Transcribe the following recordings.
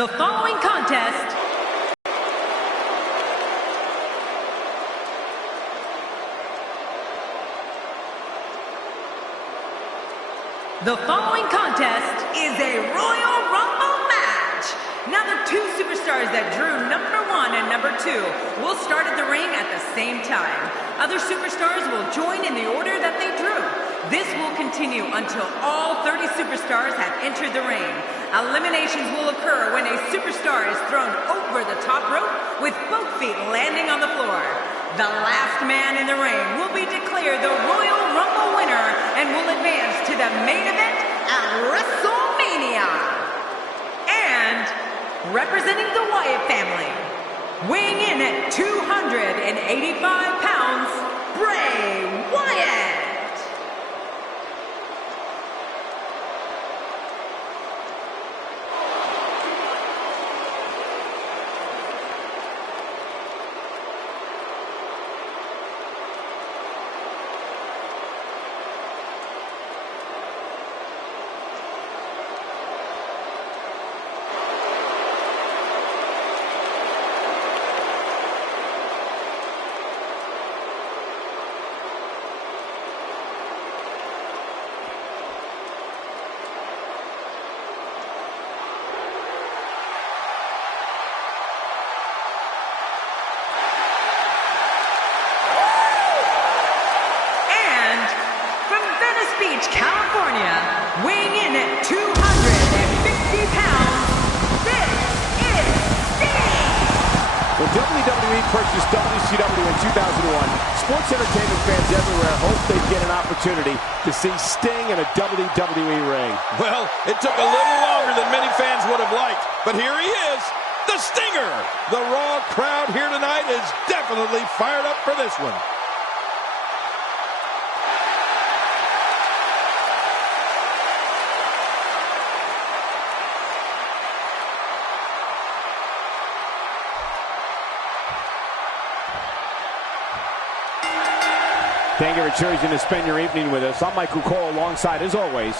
The following contest is a Royal Rumble match. Now the two superstars that drew number 1 and number 2 will start at the ring at the same time. Other superstars will join in the order that they drew. This will continue until all 30 superstars have entered the ring. Eliminations will occur when a superstar is thrown over the top rope with both feet landing on the floor. The last man in the ring will be declared the Royal Rumble winner and will advance to the main event at WrestleMania. And representing the Wyatt family, weighing in at 285 pounds, Bray Wyatt. California, weighing in at 250 pounds, this is Sting! When WWE purchased WCW in 2001, sports entertainment fans everywhere hoped they'd get an opportunity to see Sting in a WWE ring. Well, it took a little longer than many fans would have liked, but here he is, the Stinger! The Raw crowd here tonight is definitely fired up for this one. Thank you for choosing to spend your evening with us. I'm Michael Cole alongside, as always,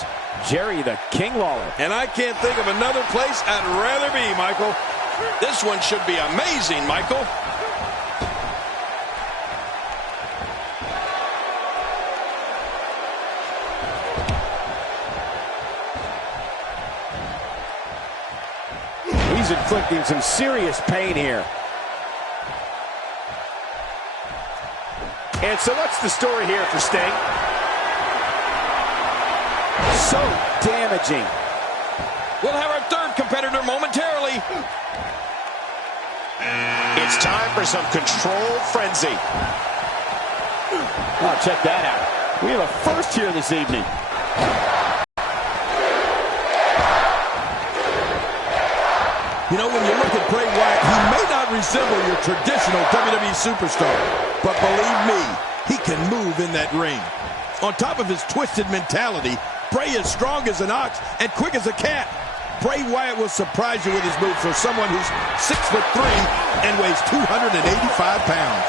Jerry the King Lawler. And I can't think of another place I'd rather be, Michael. This one should be amazing, Michael. He's inflicting some serious pain here. And so what's the story here for Sting? So damaging. We'll have our third competitor momentarily. It's time for some controlled frenzy. Oh, check that out. We have a first here this evening. You know, when you look at Bray Wyatt, he may not resemble your traditional WWE superstar, but believe me, he can move in that ring. On top of his twisted mentality, Bray is strong as an ox and quick as a cat. Bray Wyatt will surprise you with his moves for someone who's 6'3" and weighs 285 pounds.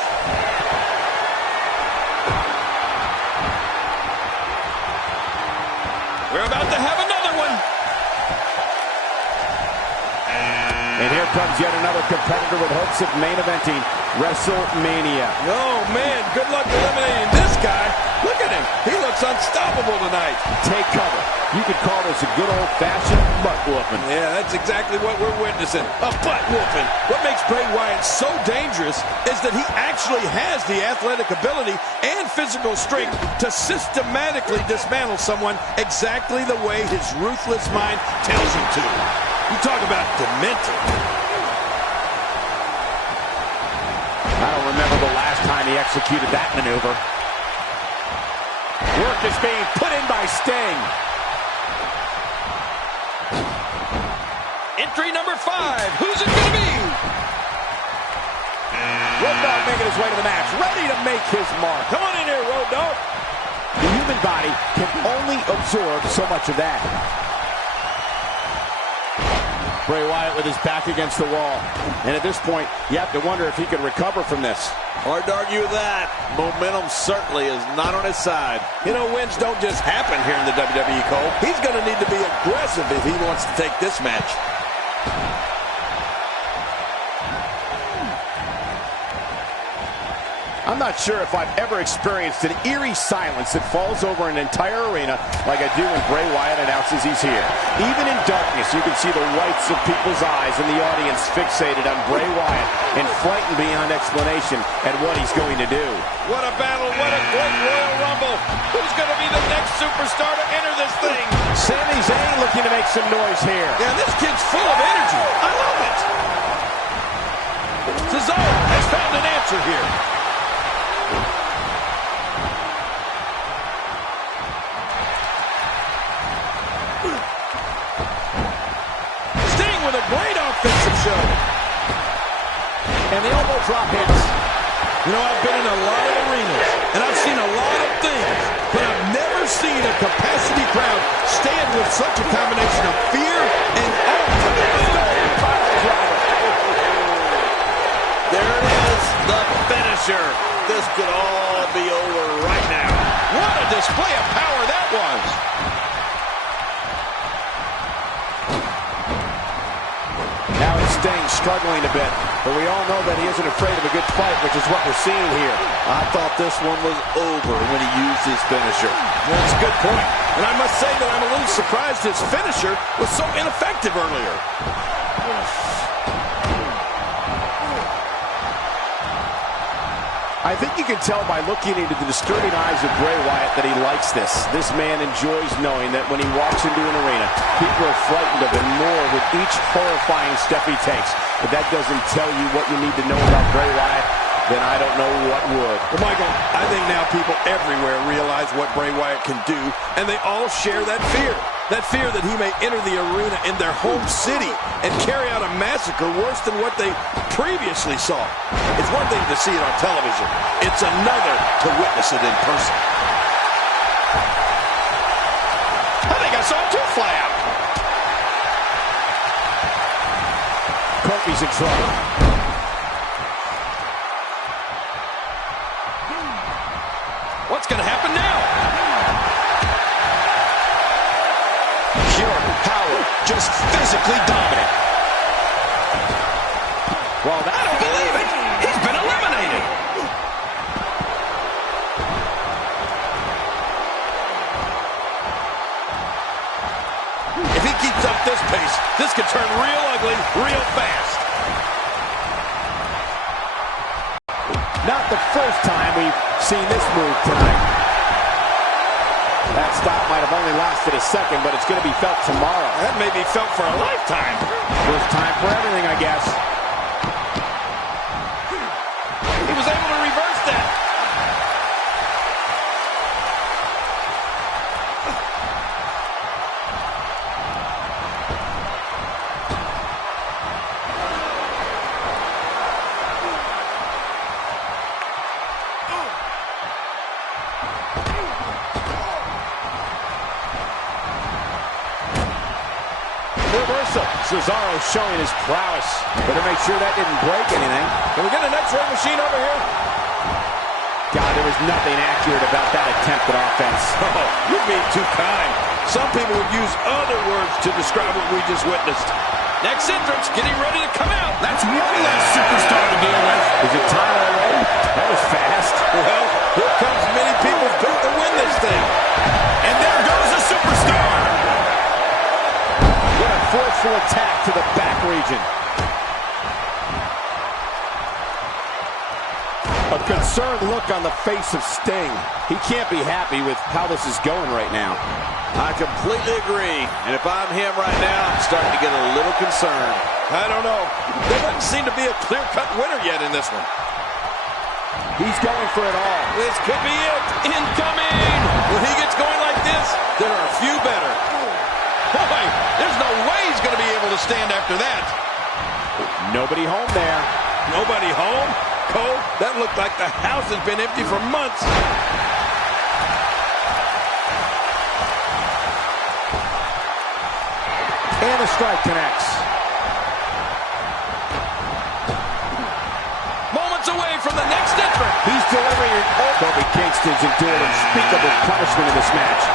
We're about to have another one. And here comes yet another competitor with hopes of main eventing WrestleMania. Oh, man, good luck eliminating this guy. Look at him. He looks unstoppable tonight. Take cover. You could call this a good old-fashioned butt-whooping. Yeah, that's exactly what we're witnessing. A butt-whooping. What makes Bray Wyatt so dangerous is that he actually has the athletic ability and physical strength to systematically dismantle someone exactly the way his ruthless mind tells him to. You talk about demented. I don't remember the last time he executed that maneuver. Work is being put in by Sting. Entry number 5. Who's it going to be? Road Dogg making his way to the match, ready to make his mark. Come on in here, Road Dogg. The human body can only absorb so much of that. Bray Wyatt with his back against the wall. And at this point, you have to wonder if he could recover from this. Hard to argue with that. Momentum certainly is not on his side. You know, wins don't just happen here in the WWE, Cole. He's going to need to be aggressive if he wants to take this match. I'm not sure if I've ever experienced an eerie silence that falls over an entire arena like I do when Bray Wyatt announces he's here. Even in darkness, you can see the whites of people's eyes and the audience fixated on Bray Wyatt and frightened beyond explanation at what he's going to do. What a battle, what a great Royal Rumble. Who's going to be the next superstar to enter this thing? Sami Zayn looking to make some noise here. Yeah, this kid's full of energy. I love it. Cesaro has found an answer here. With a great offensive show. And the elbow drop hits. You know, I've been in a lot of arenas, and I've seen a lot of things, but I've never seen a capacity crowd stand with such a combination of fear and awe. There it is, the finisher. This could all be over right now. What a display of power that was. Now it's Sting struggling a bit, but we all know that he isn't afraid of a good fight, which is what we're seeing here. I thought this one was over when he used his finisher. That's a good point. And I must say that I'm a little surprised his finisher was so ineffective earlier. I think you can tell by looking into the disturbing eyes of Bray Wyatt that he likes this. This man enjoys knowing that when he walks into an arena, people are frightened of him more with each horrifying step he takes. If that doesn't tell you what you need to know about Bray Wyatt, then I don't know what would. Well, Michael, I think now people everywhere realize what Bray Wyatt can do, and they all share that fear. That fear that he may enter the arena in their home city and carry out a massacre worse than what they previously saw. It's one thing to see it on television. It's another to witness it in person. I think I saw two fly out. Kofi's in trouble. What's going to happen now? Pure power, just physically dominant. Well, I don't believe it. He's been eliminated. If he keeps up this pace, this could turn real ugly real fast. Not the first time we've seen this move tonight. That stop might have only lasted a second, but it's going to be felt tomorrow. That may be felt for a lifetime. First time for everything, I guess. He was able to reverse that. Reversal. Cesaro showing his prowess. Better make sure that didn't break anything. Can we get an X-ray machine over here? God, there was nothing accurate about that attempt at offense. Oh, you're being too kind. Some people would use other words to describe what we just witnessed. Next entrance, getting ready to come out. That's one less superstar to deal with. Is it time already? That was fast. Well, here comes many people's boot to win this thing. And there goes a superstar. What a forceful attack to the back region. A concerned look on the face of Sting. He can't be happy with how this is going right now. I completely agree. And if I'm him right now, I'm starting to get a little concerned. I don't know. There doesn't seem to be a clear-cut winner yet in this one. He's going for it all. This could be it. Incoming! When he gets going like this, there are a few better. Boy, there's no way he's going to be able to stand after that. Nobody home there. Nobody home? Cole, that looked like the house has been empty for months. And the strike connects. Moments away from the next entrant. He's delivering an Kofi Kingston's endured unspeakable punishment in this match.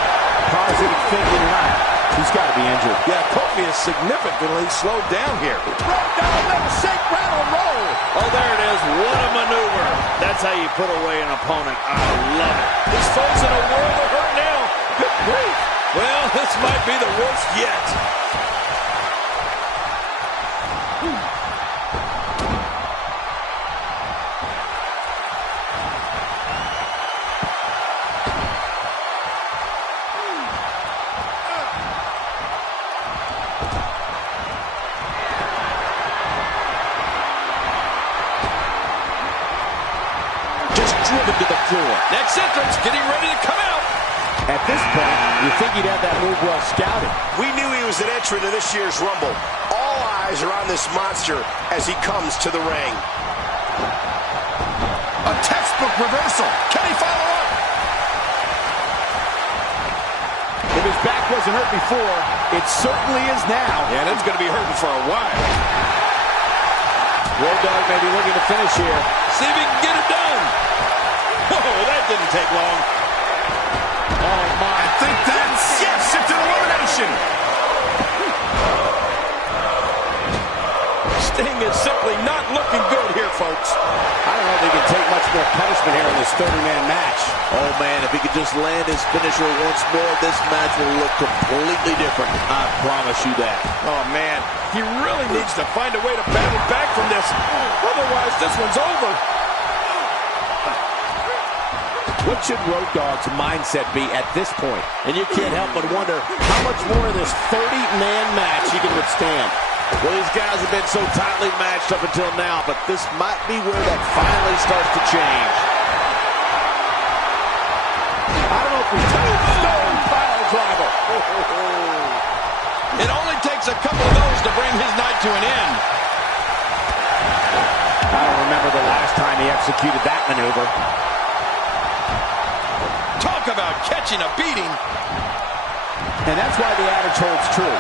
Positive thinking or not, He's got to be injured. Yeah, Kofi is significantly slowed down here. Roll down, little shake, rattle, roll. Oh, there it is. What a maneuver. That's how you put away an opponent. I love it. This foe's in a world of hurt now. Good grief. Well, this might be the worst yet. Driven to the floor. Next entrance, getting ready to come out. At this point, you think he'd have that move well scouted. We knew he was an entrant in this year's Rumble. All eyes are on this monster as he comes to the ring. A textbook reversal. Can he follow up? If his back wasn't hurt before, it certainly is now. Yeah, and it's going to be hurting for a while. Road Dogg may be looking to finish here. See if he can get it done. Whoa, that didn't take long. Oh, my. I think that's... Yes, it's an elimination. Sting is simply not looking good here, folks. I don't know if they can take much more punishment here in this 30-man match. Oh, man, if he could just land his finisher once more, this match will look completely different. I promise you that. Oh, man, he really needs to find a way to battle back from this. Otherwise, this one's over. What should Road Dogg's mindset be at this point? And you can't help but wonder how much more of this 30-man match he can withstand. Well, these guys have been so tightly matched up until now, but this might be where that finally starts to change. I don't know if we've done stone pile driver. It only takes a couple of those to bring his night to an end. I don't remember the last time he executed that maneuver. Talk about catching a beating. And that's why the adage holds true.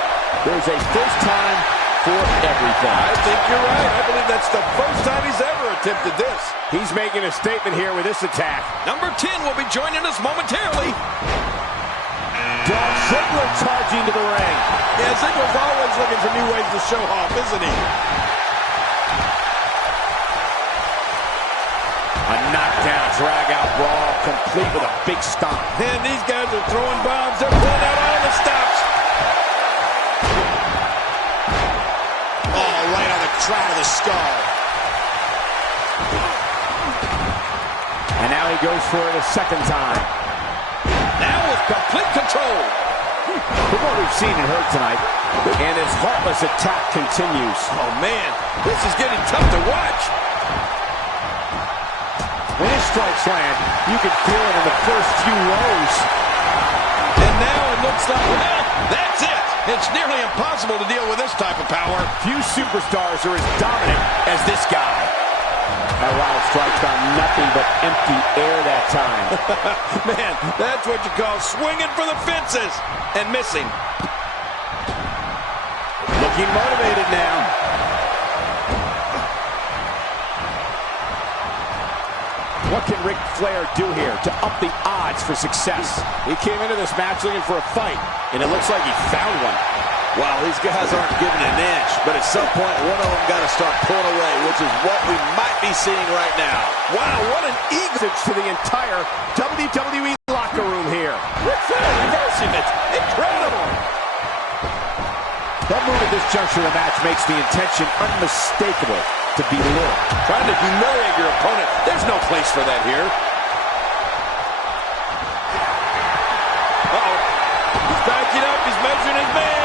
There's a first time for everything. I think you're right. I believe that's the first time he's ever attempted this. He's making a statement here with this attack. Number 10 will be joining us momentarily. Dolph Ziggler charging to the ring. Yeah, Ziggler's always looking for new ways to show off, isn't he? A knockdown, drag-out brawl, complete with a big stomp. And these guys are throwing bombs. They're pulling out all the stops. Oh, right on the crown of the skull. And now he goes for it a second time. Now with complete control. From what we've seen and heard tonight, and his heartless attack continues. Oh, man, this is getting tough to watch. When his strikes land, you can feel it in the first few rows. And now it looks like, well, that's it. It's nearly impossible to deal with this type of power. Few superstars are as dominant as this guy. That wild strike found nothing but empty air that time. Man, that's what you call swinging for the fences and missing. Looking motivated now. What can Ric Flair do here to up the odds for success? He came into this match looking for a fight, and it looks like he found one. Wow, these guys aren't giving an inch, but at some point, one of them got to start pulling away, which is what we might be seeing right now. Wow, what an message to the entire WWE locker room here. Ric Flair reversing it. Incredible. That move at this juncture of the match makes the intention unmistakable to belittle. Trying to humiliate your opponent. There's no place for that here. Uh-oh. He's backing up. He's measuring his man.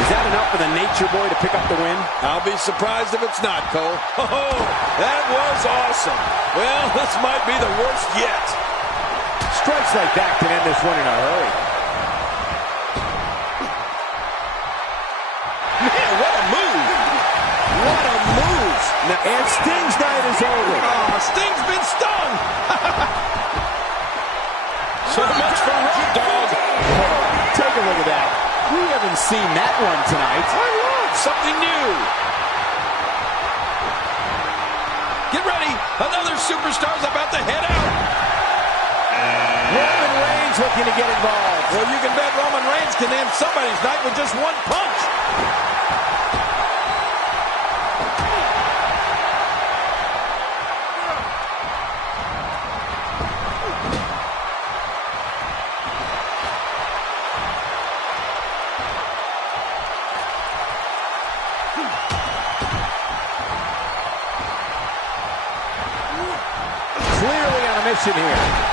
Is that enough for the Nature Boy to pick up the win? I'll be surprised if it's not, Cole. Oh, that was awesome. Well, this might be the worst yet. Strikes like that can end this one in a hurry. Man, what a move. What a move. And Sting's night is over. Oh, Sting's been stung. So much for Road Dogg. Take a look at that. We haven't seen that one tonight. I love something new. Get ready. Another superstar's about to head out. Roman Reigns looking to get involved. Well, you can bet Roman Reigns can end somebody's night with just one punch. Clearly on a mission here.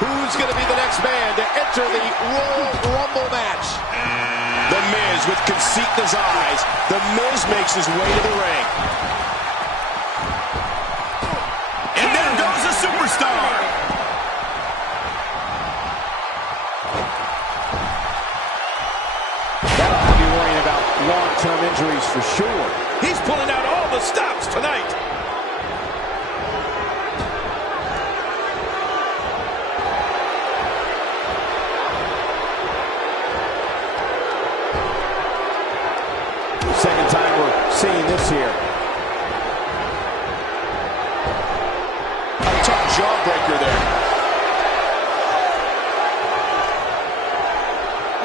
Who's going to be the next man to enter the Royal Rumble match? The Miz with conceit in his eyes. The Miz makes his way to the ring. And there goes the superstar. That'll have you worrying about long-term injuries for sure. He's pulling out all the stops tonight. Second time we're seeing this here. A tough jawbreaker there.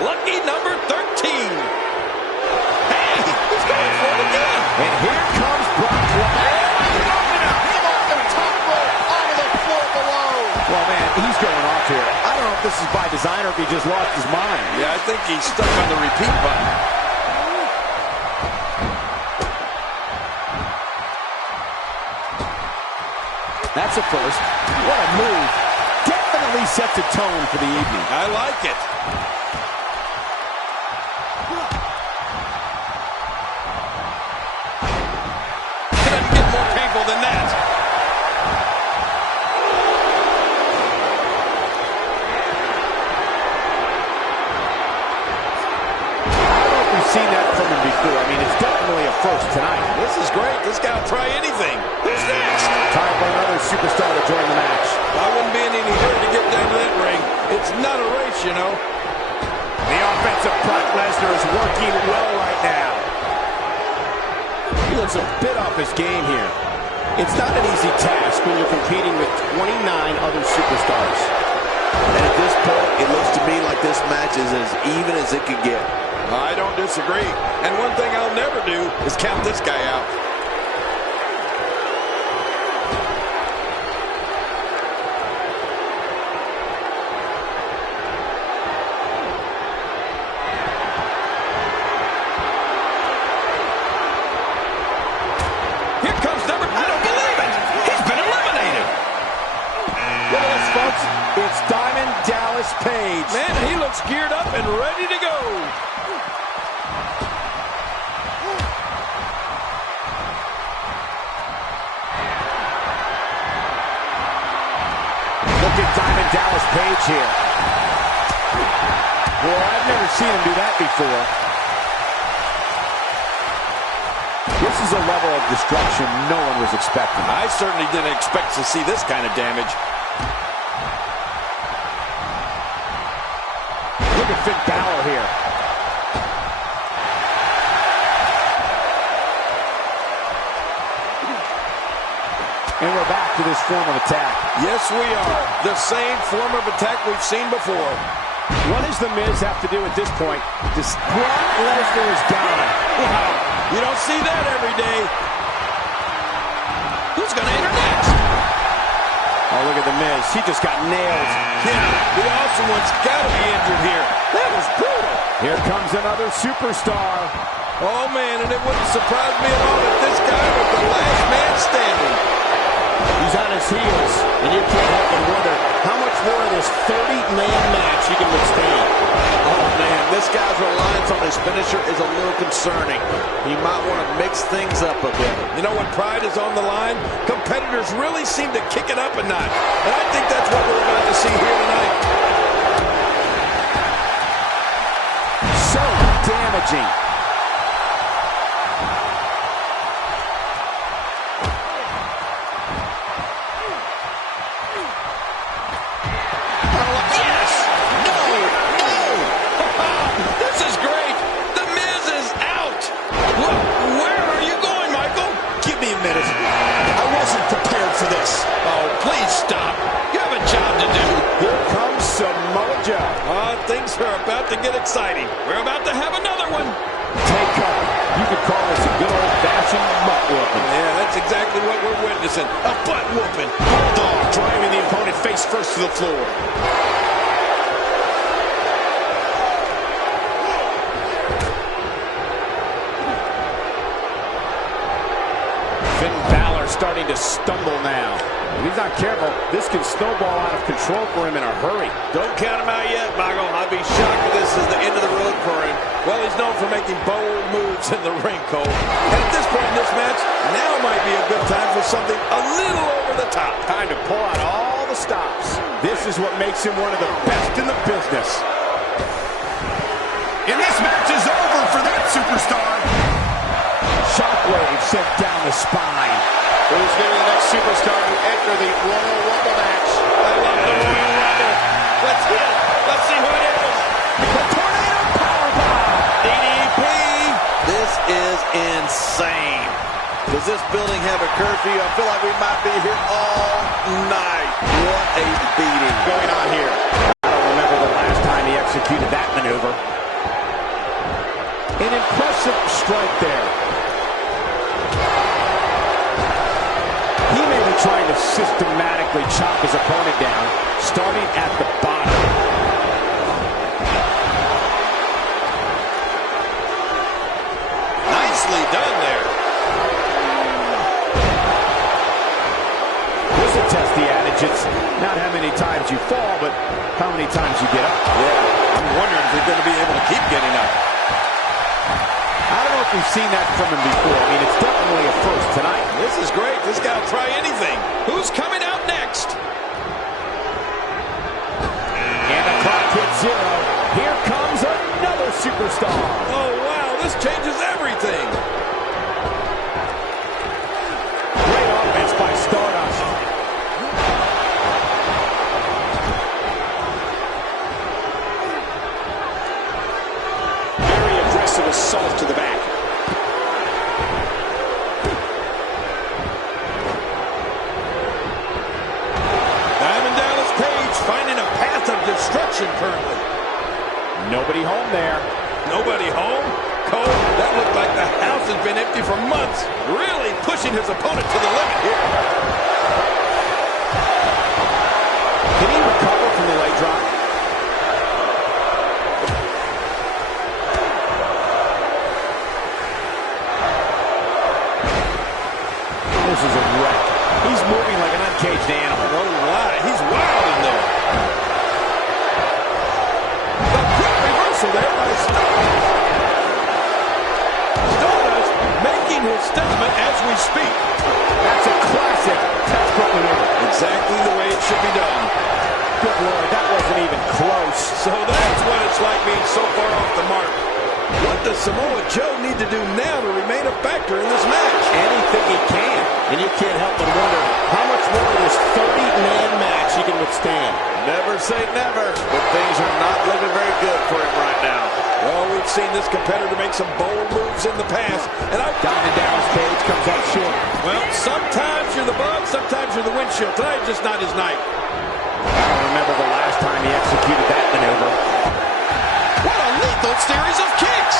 Lucky number 13. Hey, he's going for it again. And here comes Brock Lesnar. Well, man, he's going off here. I don't know if this is by design or if he just lost his mind. Yeah, I think he's stuck on the repeat button. That's a first. What a move. Definitely sets a tone for the evening. I like it. Couldn't get more painful than that. I don't know if we've seen that from him before. I mean, it's definitely a first tonight. This is great. This guy will try anything. Who's next? Time for another superstar to join the match. I wouldn't be in any hurry to get down to that ring. It's not a race, you know. The offense of Brock Lesnar is working well right now. He looks a bit off his game here. It's not an easy task when you're competing with 29 other superstars. And at this point, it looks to me like this match is as even as it could get. I don't disagree. And one thing I'll never do is count this guy out. Here comes number... I don't believe it! He's been eliminated! Look at this, folks. It's Diamond Dallas Page. Man, he looks geared up and ready to go. Look at Diamond Dallas Page here. Boy, I've never seen him do that before. This is a level of destruction no one was expecting. I certainly didn't expect to see this kind of damage. Look at Finn Balor here. And we're back to this form of attack. Yes, we are. The same form of attack we've seen before. What does The Miz have to do at this point? Brock Lesnar is gone. Wow. You don't see that every day. Who's going to enter next? Oh, look at The Miz. He just got nailed. Yeah, the awesome one's got to be injured here. That was brutal. Here comes another superstar. Oh, man, and it wouldn't surprise me at all if this guy was the last man standing. He's on his heels, and you can't help but wonder how much more of this 30-man match he can withstand. Oh, man, this guy's reliance on his finisher is a little concerning. He might want to mix things up a bit. You know, when pride is on the line, competitors really seem to kick it up a notch. And I think that's what we're about to see here tonight. So damaging. Yes! to get exciting. We're about to have another one. Take cover. You could call this a good old-fashioned butt whooping. Yeah, that's exactly what we're witnessing. A butt whooping. Dogg driving the opponent face first to the floor. Finn Balor starting to stumble now. If he's not careful, this can snowball out of control for him in a hurry. Don't count him out yet, Michael. I'd be shocked if this is the end of the road for him. Well, he's known for making bold moves in the ring, Cole. And at this point in this match, now might be a good time for something a little over the top. Time to pull out all the stops. This is what makes him one of the best in the business. And this match is over for that superstar. Shockwave sent down the spine. Who's going to be the next superstar to enter the Royal Rumble match? I love the Royal Rumble. Let's hit it. Let's see who it is. The tornado powerbomb. DDP. This is insane. Does this building have a curfew? I feel like we might be here all night. What a beating Going on here. I don't remember the last time he executed that maneuver. An impressive strike there. He may be trying to systematically chop his opponent down, starting at the bottom. Nicely done there. This will test the adage. It's not how many times you fall, but how many times you get up. Yeah, I'm wondering if they're going to be able to keep getting up. I don't know if we've seen that from him before. I mean, it's definitely a first tonight. This is great. This guy will try anything. Who's coming out next? And the clock hits 0. Here comes another superstar. Oh, wow. This changes everything. Great offense by Stardust. Very aggressive assault to the back. Finding a path of destruction currently. Nobody home there. Nobody home? Cole, that looked like the house has been empty for months. Really pushing his opponent to the limit here. Can he recover from the leg drop? This is a wreck. He's moving like an uncaged animal. No lie, he's wild in there. The quick reversal there by Stardust. Stardust making his statement as we speak. That's a classic textbook maneuver. Exactly the way it should be done. Good Lord, that wasn't even close. So that's what it's like being so far off the mark. What does Samoa Joe need to do now to remain a factor in this match? Anything he can. And you can't help but wonder how much more of this 30-man match he can withstand. Never say never, but things are not looking very good for him right now. Well, we've seen this competitor make some bold moves in the past, and Diving down his cage, comes up short. well, sometimes you're the bug, sometimes you're the windshield. Tonight, just not his night. I don't remember the last time he executed that maneuver. What a lethal series of kicks!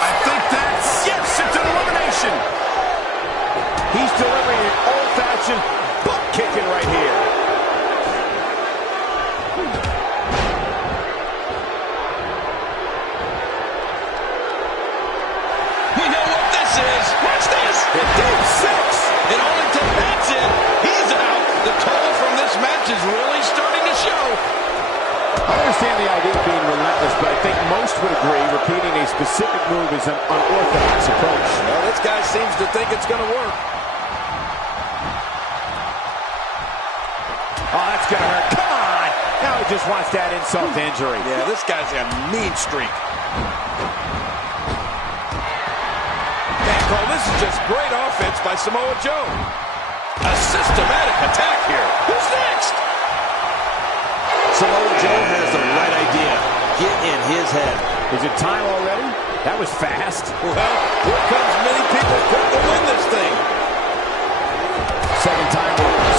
I think that's, yes, it's an elimination. He's delivering an old-fashioned butt kicking right here. We know what this is. Watch this. It did 6. And only to that's it. He's out. The toll from this match is really starting to show. I understand the idea of being relentless, but I think most would agree repeating a specific move is an unorthodox approach. Well, this guy seems to think it's going to work. Oh, that's going to hurt. Come on! Now he just wants that insult to injury. Yeah, this guy's got a mean streak. Man, Cole, this is just great offense by Samoa Joe. A systematic attack here. Who's next? Samoa Joe has the right idea. Get in his head. Is it time already? That was fast. Well, here comes many people quick to win this thing. Second time.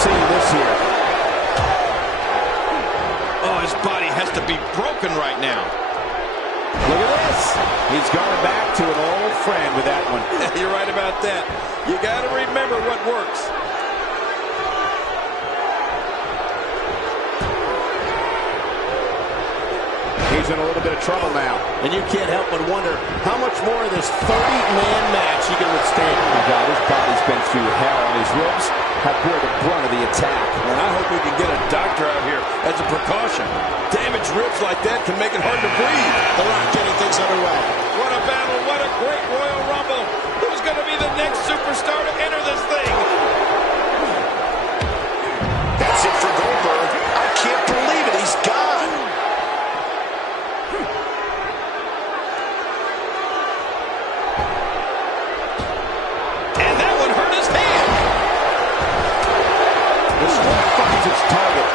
He's going back to an old friend with that one. You're right about that. You got to remember what works. He's in a little bit of trouble now. And you can't help but wonder how much more of this 30-man match he can withstand. My God, his body's been through hell, and his ribs have bore the brunt of the attack. And I hope we can get a doctor out here as a precaution. Damaged ribs like that can make it hard to breathe. The Rock getting things underway. What a battle. What a great Royal Rumble. Who's going to be the next superstar to enter this thing? That's it for Goldberg. I can't believe it. He's gone. And that one hurt his hand. The strike finds its target.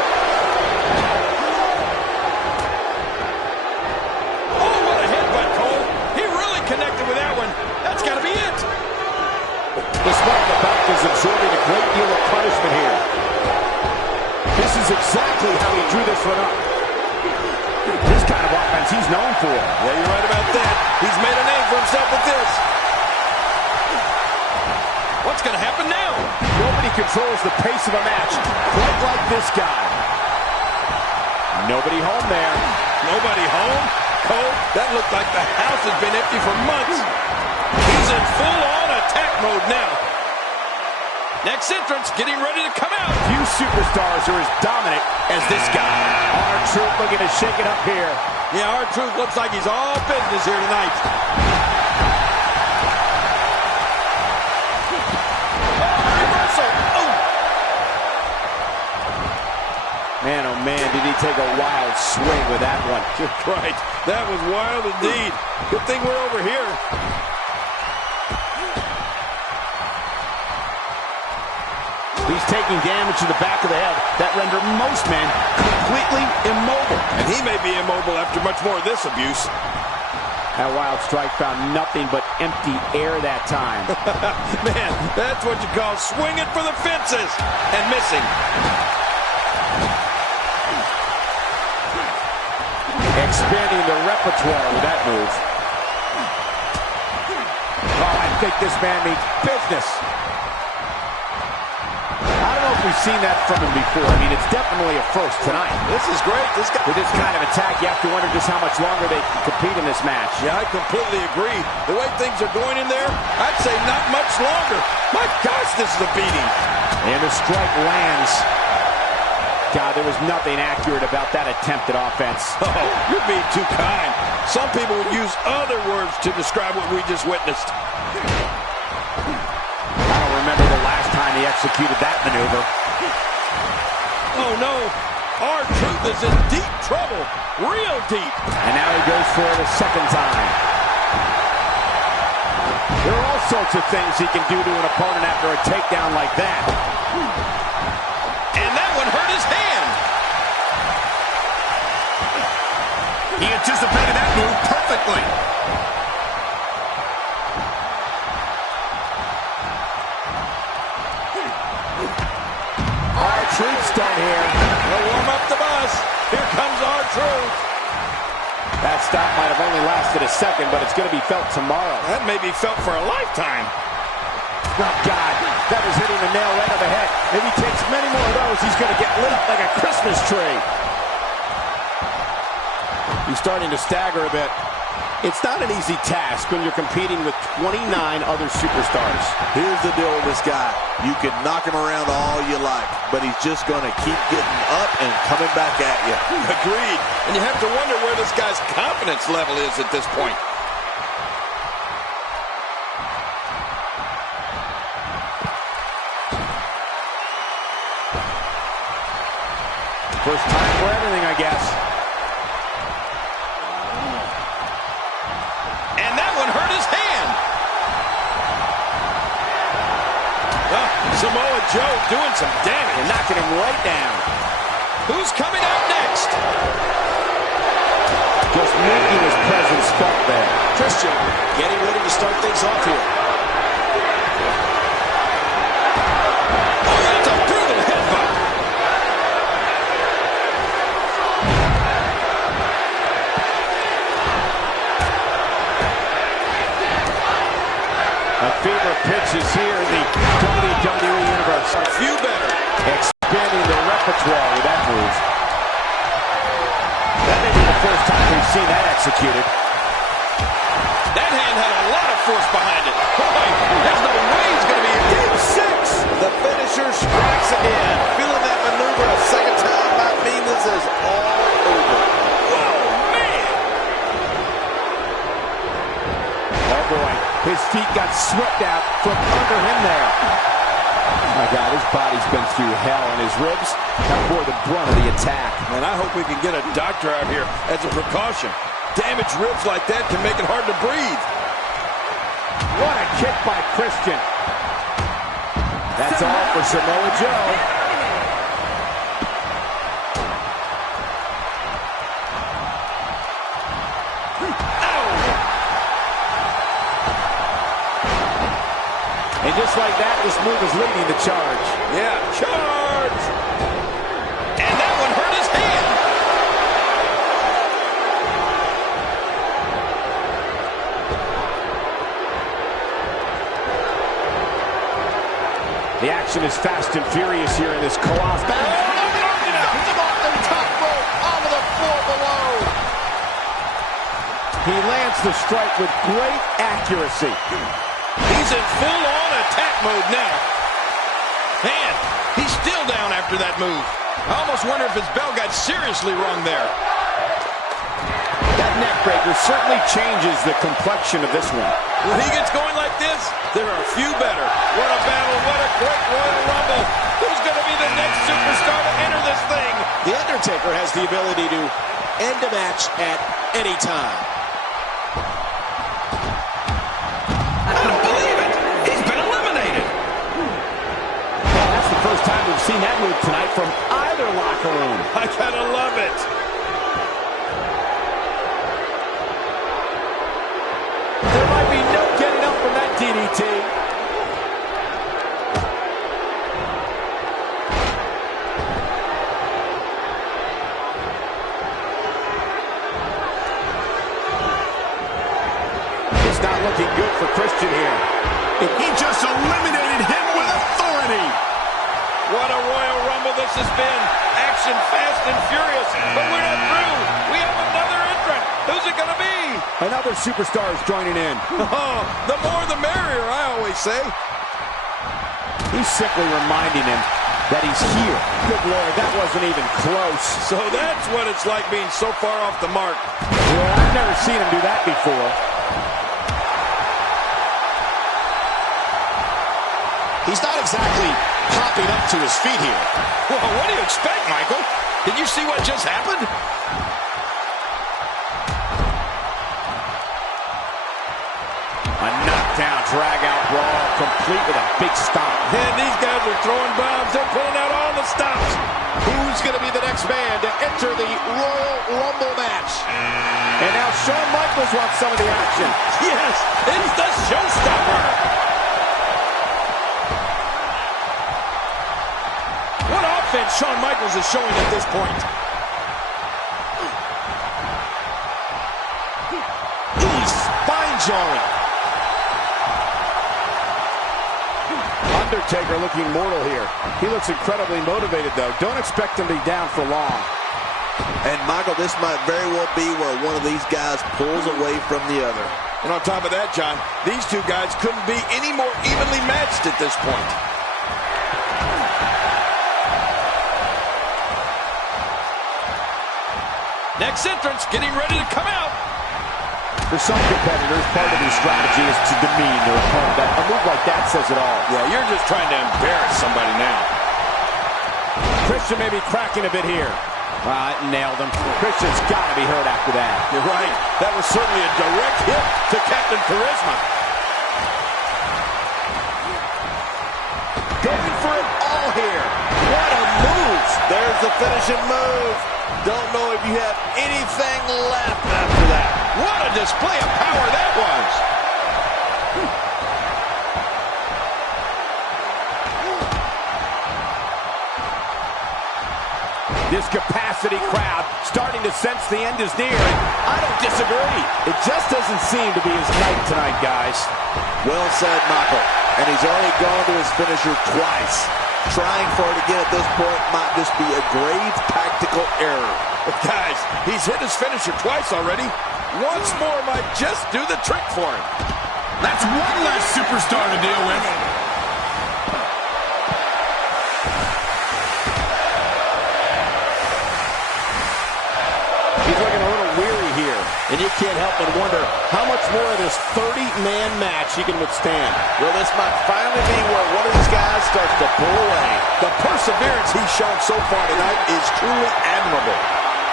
Oh, what a headbutt, Cole. He really connected with that one. That's got to be it. The spot in the back is absorbing a great deal of punishment here. This is exactly how he drew this one up. This kind of offense he's known for. Yeah, you're right about that. He's made a name for himself with this. What's going to happen now? Nobody controls the pace of a match quite like this guy. Nobody home there. Nobody home? Cole, that looked like the house has been empty for months. He's in full-on attack mode now. Next entrance getting ready to come out. Few superstars are as dominant as this guy. R-Truth looking to shake it up here. Yeah, R-Truth looks like he's all business here tonight. Reversal. Oh. Man, oh man, did he take a wild swing with that one. You're right. That was wild indeed. Good thing we're over here. He's taking damage to the back of the head that render most men completely immobile. And he may be immobile after much more of this abuse. That wild strike found nothing but empty air that time. Man, that's what you call swinging for the fences and missing. Expanding the repertoire with that move. Oh, I think this man means business. I don't know if we've seen that from him before. I mean, it's definitely a first tonight. This is great. With this kind of attack, you have to wonder just how much longer they can compete in this match. Yeah, I completely agree. The way things are going in there, I'd say not much longer. My gosh, this is a beating. And the strike lands. God, there was nothing accurate about that attempted offense. Oh, you're being too kind. Some people would use other words to describe what we just witnessed. I don't remember the last time he executed that maneuver. Oh, no. R-Truth is in deep trouble. Real deep. And now he goes for it a second time. There are all sorts of things he can do to an opponent after a takedown like that. And that one hurt his hand. He anticipated that move perfectly. R-Truth's done here. They'll warm up the bus. Here comes R-Truth. That stop might have only lasted a second, but it's going to be felt tomorrow. That may be felt for a lifetime. Oh, God, that was hitting the nail right on the head. If he takes many more of those, he's going to get lit up like a Christmas tree. He's starting to stagger a bit. It's not an easy task when you're competing with 29 other superstars. Here's the deal with this guy. You can knock him around all you like, but he's just going to keep getting up and coming back at you. Agreed. And you have to wonder where this guy's confidence level is at this point. First time for everything, I guess. And that one hurt his hand. Samoa Joe doing some damage. And knocking him right down. Who's coming out next? Just making his presence felt there. Christian getting ready to start things off here. Oh, that's a brutal headbutt. which wall with that move. That may be the first time we've seen that executed. That hand had a lot of force behind it. Boy, there's no way he's going to be in Game 6. The finisher strikes again. Feeling that maneuver a second time might mean this is all over. Whoa, man! Oh boy, his feet got swept out from under him there. Oh my God, his body's been through hell, and his ribs have bore the brunt of the attack. And I hope we can get a doctor out here as a precaution. Damaged ribs like that can make it hard to breathe. What a kick by Christian. That's all for Samoa Joe. And just like that, this move is leading the charge. Yeah, charge! And that one hurt his hand. The action is fast and furious here in this co-op. Knocked him off the top rope, onto the floor below. He lands the strike with great accuracy. He's in full-on attack mode now. Man, he's still down after that move. I almost wonder if his bell got seriously wrong there. That neck breaker certainly changes the complexion of this one. When he gets going like this, there are a few better. What a battle, what a great Royal Rumble. Who's going to be the next superstar to enter this thing? The Undertaker has the ability to end a match at any time. I don't believe it. He's been eliminated. Well, that's the first time we've seen that move tonight from either locker room. I gotta love it. There might be no getting up from that DDT. It's not looking good for Christian here. He just eliminated him with authority. What a Royal Rumble this has been. Action fast and furious. But we're not through. We have another entrant. Who's it going to be? Another superstar is joining in. Oh, the more the merrier, I always say. He's simply reminding him that he's here. Good Lord, that wasn't even close. So that's what it's like being so far off the mark. Well, I've never seen him do that before. He's not exactly popping up to his feet here. Well, what do you expect, Michael? Did you see what just happened? A knockdown, drag-out brawl, complete with a big stomp. And these guys are throwing bombs. They're pulling out all the stops. Who's going to be the next man to enter the Royal Rumble match? And now Shawn Michaels wants some of the action. Yes, it's the Showstopper. What offense Shawn Michaels is showing at this point. He's spine-jarring. Undertaker looking mortal here. He looks incredibly motivated, though. Don't expect him to be down for long. And, Michael, this might very well be where one of these guys pulls away from the other. And on top of that, John, these two guys couldn't be any more evenly matched at this point. Next entrance, getting ready to come out. For some competitors, part of their strategy is to demean their opponent. A move like that says it all. Yeah, you're just trying to embarrass somebody now. Christian may be cracking a bit here. Nailed him. Christian's got to be hurt after that. You're right. That was certainly a direct hit to Captain Charisma. Going for it all here. What a move! There's the finishing move. Don't know if you have anything left after that. What a display of power that was. This capacity crowd starting to sense the end is near. I don't disagree. It just doesn't seem to be his night tonight, guys. Well said, Michael. And he's already gone to his finisher twice. Trying for it again at this point might just be a grave tactical error. But guys, he's hit his finisher twice already. Once more might just do the trick for him. That's one less superstar to deal with. He's looking a little weary here, and you can't help but wonder how much more of this 30-man match he can withstand. Well, this might finally be where one of these guys starts to pull away. The perseverance he's shown so far tonight is truly admirable.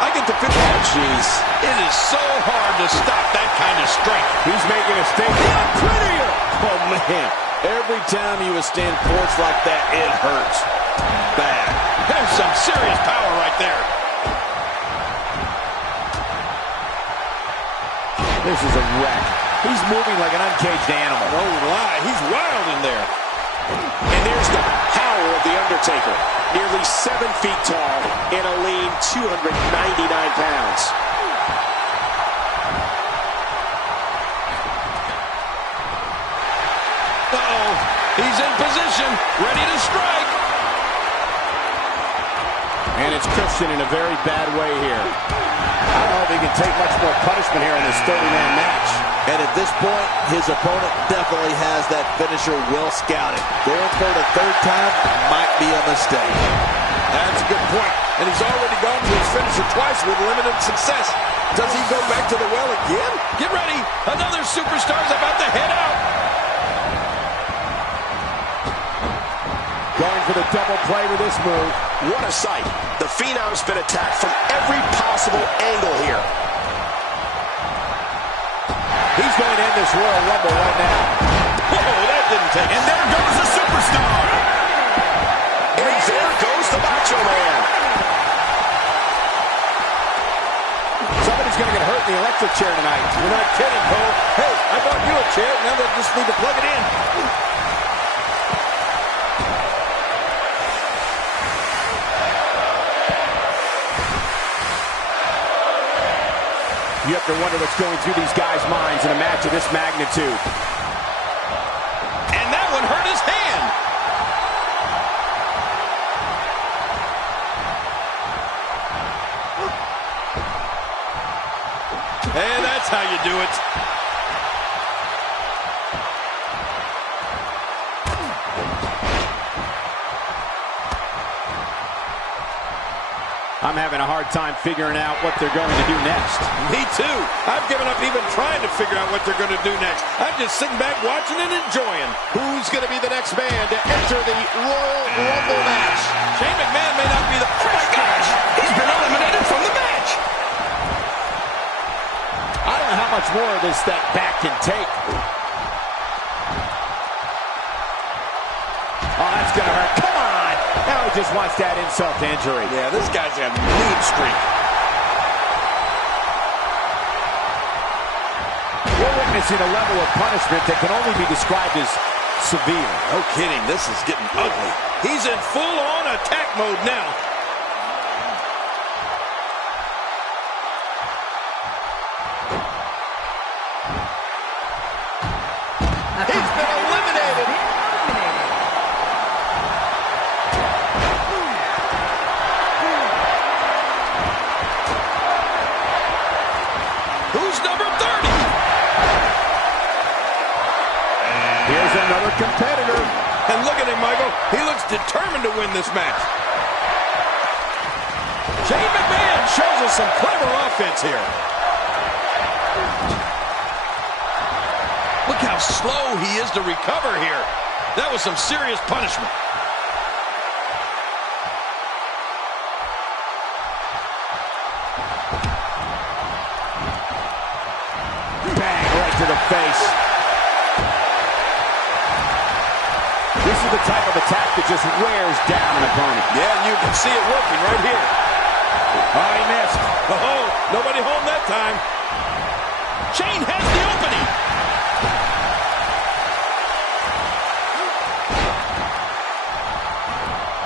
I get the feeling. Oh, jeez. It is so hard to stop that kind of strength. He's making a statement. Prettier. Oh, man. Every time you withstand force like that, it hurts. Bad. There's some serious power right there. This is a wreck. He's moving like an uncaged animal. No lie. He's wild in there. And there's the power of The Undertaker. Nearly 7 feet tall and a lean 299 pounds. Uh-oh. He's in position, ready to strike. And it's Christian in a very bad way here. I don't know if he can take much more punishment here in this 30-man match. And at this point, his opponent definitely has that finisher well scouted. Going for it a third time might be a mistake. That's a good point. And he's already gone to his finisher twice with limited success. Does he go back to the well again? Get ready. Another superstar's about to head out. Going for the double play with this move. What a sight. The Phenom's been attacked from every possible angle here. He's going to end this Royal Rumble right now. Oh, that didn't take it. And there goes the superstar. And there goes the Macho Man. Somebody's going to get hurt in the electric chair tonight. You're not kidding, Cole. Hey, I bought you a chair. Now they just need to plug it in. You have to wonder what's going through these guys' minds in a match of this magnitude. And that one hurt his hand. And that's how you do it. I'm having a hard time figuring out what they're going to do next. Me too. I've given up even trying to figure out what they're going to do next. I'm just sitting back watching and enjoying. Who's going to be the next man to enter the Royal Rumble match? Shane McMahon may not be the... Oh my gosh! He's been eliminated from the match. I don't know how much more of this that back can take. Oh, that's going to hurt. Come on! Now he just wants that insult to injury. Yeah, this guy's a mean streak. We're witnessing a level of punishment that can only be described as severe. No kidding, this is getting ugly. He's in full-on attack mode now. He's been eliminated. Who's number 30? Here's another competitor. And look at him, Michael. He looks determined to win this match. Shane McMahon shows us some clever offense here. Look how slow he is to recover here. That was some serious punishment. Bang, right to the face. This is the type of attack that just wears down an opponent. Yeah, and you can see it working right here. Oh, he missed. Oh, nobody home that time. Shane has the opening.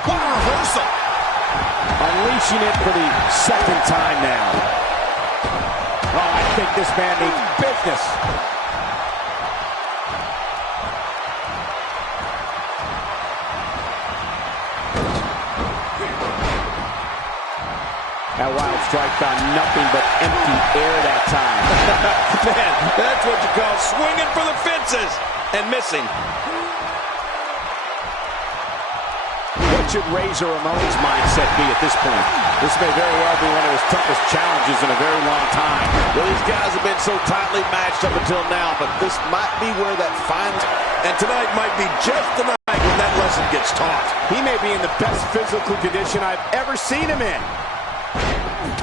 What a reversal. Unleashing it for the second time now. Oh, I think this man needs business. That wild strike found nothing but empty air that time. Man, that's what you call swinging for the fences and missing. What should Razor Ramon's mindset be at this point? This may very well be one of his toughest challenges in a very long time. Well, these guys have been so tightly matched up until now, but this might be where that final... And tonight might be just the night when that lesson gets taught. He may be in the best physical condition I've ever seen him in.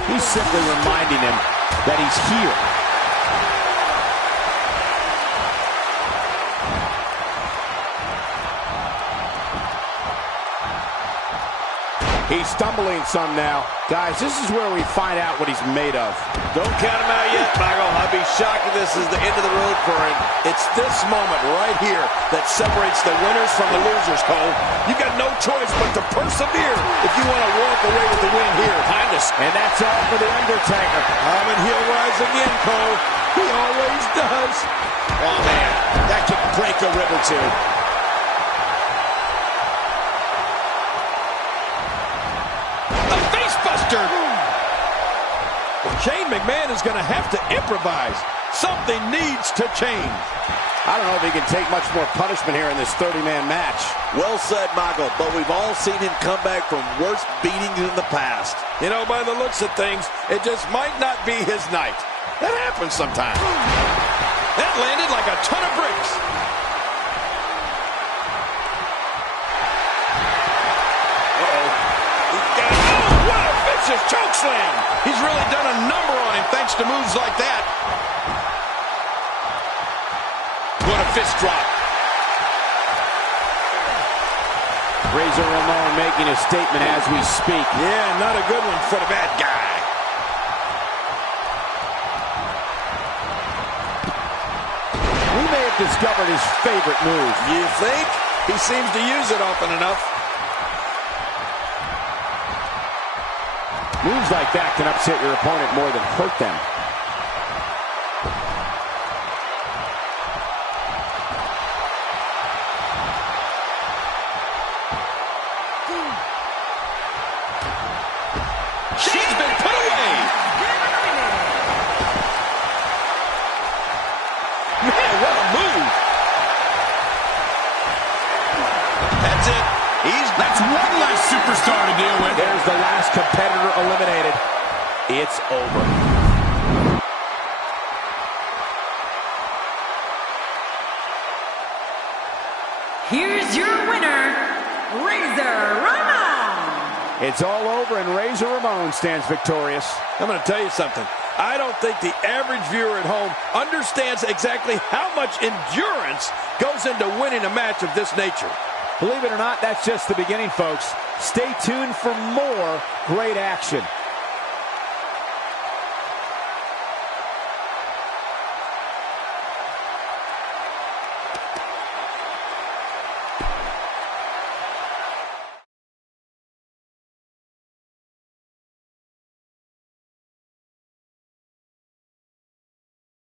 He's simply reminding him that he's here. He's stumbling some now. Guys, this is where we find out what he's made of. Don't count him out yet, Michael. I'd be shocked if this is the end of the road for him. It's this moment right here that separates the winners from the losers, Cole. You got no choice but to persevere if you want to walk away with the win here. And that's all for the Undertaker. And he'll rise again, Cole. He always does. Oh, man, that could break a rib or two. Shane McMahon is going to have to improvise. Something needs to change. I don't know if he can take much more punishment here in this 30-man match. Well said, Michael, but we've all seen him come back from worse beatings in the past. You know, by the looks of things, it just might not be his night. That happens sometimes. That landed like a ton of bricks. Choke slam. He's really done a number on him thanks to moves like that. What a fist drop. Razor Ramon making a statement as we speak. Yeah, not a good one for the bad guy. We may have discovered his favorite move. You think? He seems to use it often enough. Moves like that can upset your opponent more than hurt them. She's been put away. Man, what a move. That's it. That's one less superstar to deal with. There's the last competitor eliminated. It's over. Here's your winner, Razor Ramon. It's all over and Razor Ramon stands victorious. I'm going to tell you something. I don't think the average viewer at home understands exactly how much endurance goes into winning a match of this nature. Believe it or not, that's just the beginning, folks. Stay tuned for more great action.